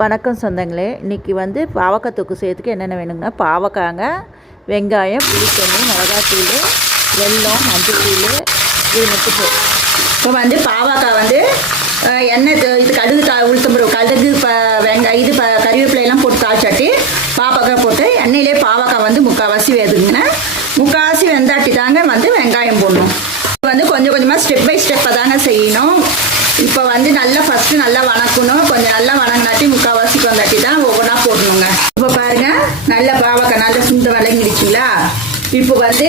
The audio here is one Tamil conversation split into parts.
வணக்கம் சொந்தங்களே இன்றைக்கி வந்து பாவக்காய் தொக்கு செய்யறதுக்கு என்னென்ன வேணுங்க? பாவக்காங்க வெங்காயம் புளித்தண்ணி மிளகாத்தூள் வெல்லம் மஞ்சள் தூள் இது மட்டும் இப்போ வந்து பாவக்காய் வந்து எண்ணெய் இது கடுகு தா உளுத்தம்பருவம் கடுகு ப வெங்காயம் இது ப கறிவேப்பிலையெல்லாம் போட்டு தாளிச்சாட்டி பாவக்காய் போட்டு எண்ணெயிலே பாவக்காய் வந்து முக்கால்வாசி வேதுங்கன்னா முக்கால்வாசி வெந்தாட்டி தாங்க வந்து வெங்காயம் போடணும். இப்போ வந்து கொஞ்சம் கொஞ்சமாக ஸ்டெப் பை ஸ்டெப்பாக தாங்க செய்யணும். இப்போ வந்து நல்லா ஃபஸ்ட்டு நல்லா வணக்கணும். கொஞ்சம் நல்லா வணங்கினாட்டி முக்கால்வாசிக்கு வந்தாட்டி தான் ஒவ்வொன்றா போடணுங்க. இப்போ பாருங்கள் நல்ல பாவக்காய் நல்லா சுண்ட விளங்கிடுச்சிங்களா இப்போ வந்து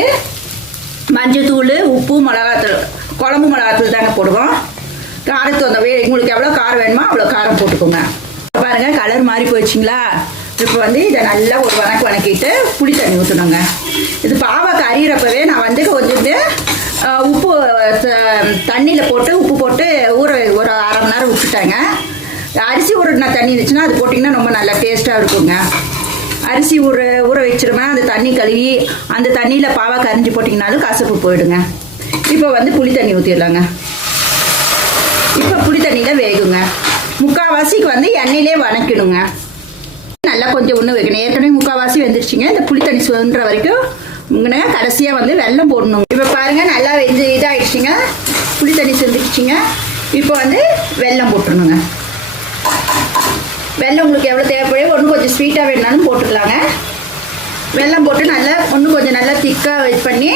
மஞ்சத்தூள் உப்பு மிளகாத்தூள் குழம்பு மிளகாத்தூள் தாங்க போடுவோம். காரத்து அந்த உங்களுக்கு எவ்வளோ காரம் வேணுமோ அவ்வளோ காரம் போட்டுக்கோங்க. பாருங்க கலர் மாறி போயிடுச்சிங்களா? இப்போ வந்து இதை நல்லா ஒரு வணக்கு வணக்கிட்டு புளி தண்ணி ஊற்றணுங்க இது பாவக்காய் அறியிறப்பவே நான் வந்து கொஞ்சம் உப்பு தண்ணியில் போட்டு உப்பு போட்டு ஊற ஒரு அரை மணி நேரம் விட்டுட்டேங்க. அரிசி ஊறின தண்ணி இருந்துச்சுன்னா அது போட்டிங்கன்னா ரொம்ப நல்லா டேஸ்ட்டாக இருக்குங்க. அரிசி ஊற ஊற வச்சிருவேன். அந்த தண்ணி கழுவி அந்த தண்ணியில் பாவா கரைஞ்சி போட்டிங்கனாலும் கசப்பு போயிடுங்க. இப்போ வந்து புளி தண்ணி ஊற்றிடலாங்க இப்போ புளி தண்ணியில் வேகுங்க. முக்கால்வாசிக்கு வந்து எண்ணெயிலே வணக்கிடுங்க நல்லா கொஞ்சம் ஒன்று வைக்கணும். ஏற்கனவே முக்கால்வாசி வெந்துருச்சுங்க. இந்த புளி தண்ணி சுதன்ற வரைக்கும் இங்கே கடைசியாக வந்து வெல்லம் போடணும். இப்போ பாருங்கள் நல்லா வெந்து இதாகிடுச்சிங்க புளி தண்ணி செஞ்சுடுச்சிங்க இப்போ வந்து வெல்லம் போட்டுருணுங்க வெள்ளம் உங்களுக்கு எவ்வளோ தேவைப்படும் ஒன்று கொஞ்சம் ஸ்வீட்டாக வேணாலும் போட்டுக்கலாங்க. வெள்ளம் போட்டு நல்லா ஒன்று கொஞ்சம் நல்லா திக்காக இது பண்ணி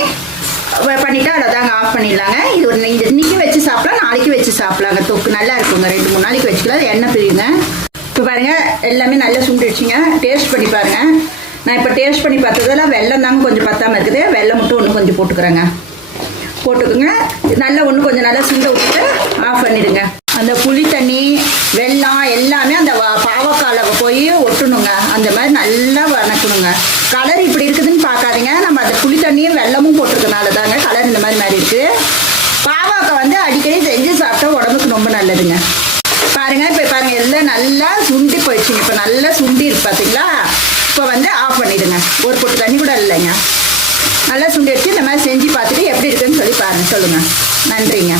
வ- பண்ணிட்டா அதை தாங்க ஆஃப் பண்ணிடலாங்க. இது ஒரு இந்த இன்னைக்கு வச்சு சாப்பிடலாம் நாளைக்கு வச்சு சாப்பிடலாங்க. தொக்கு நல்லா இருக்குங்க ரெண்டு மூணு நாளைக்கு வச்சுக்கலாம் எண்ணெய் பிரியுங்க. இப்போ பாருங்கள் எல்லாமே நல்லா சுண்டிடுச்சுங்க. டேஸ்ட் பண்ணி பாருங்கள் நான் இப்போ டேஸ்ட் பண்ணி பார்த்ததெல்லாம் வெள்ளம் தாங்க கொஞ்சம் பத்தாமல் இருக்குது. வெள்ளம் மட்டும் ஒன்று கொஞ்சம் போட்டுக்கிறேங்க. போட்டுக்கோங்க. நல்லா ஒன்று கொஞ்சம் நல்லா சுண்ட விட்டுட்டு ஆஃப் பண்ணிடுங்க அந்த புளி தண்ணி வெல்லம் எல்லாமே அந்த வ- பாவக்கால போய் ஒட்டணுங்க. அந்த மாதிரி நல்லா வணக்கணுங்க. கலர் இப்படி இருக்குதுன்னு பார்க்காதீங்க. நம்ம அந்த புளி தண்ணியும் வெல்லமும் போட்டிருக்கனால தாங்க கலர் இந்த மாதிரி மாதிரி இருக்குது பாவாக்கை வந்து அடிக்கடி செஞ்சு சாப்பிட்டா உடம்புக்கு ரொம்ப நல்லதுங்க. பாருங்க இப்போ பாருங்க எல்லாம் நல்லா சுண்டி போயிடுச்சுங்க. இப்போ நல்லா சுண்டி இருக்கு பார்த்தீங்களா இப்போ வந்து ஆஃப் பண்ணிடுங்க. ஒரு பொட்டு தண்ணி கூட இல்லைங்க. நல்லா சுண்டி வச்சு இந்த மாதிரி செஞ்சு பார்த்துட்டு எப்படி இருக்குன்னு சொல்லி பாருங்க. சொல்லுங்கள் நன்றிங்க.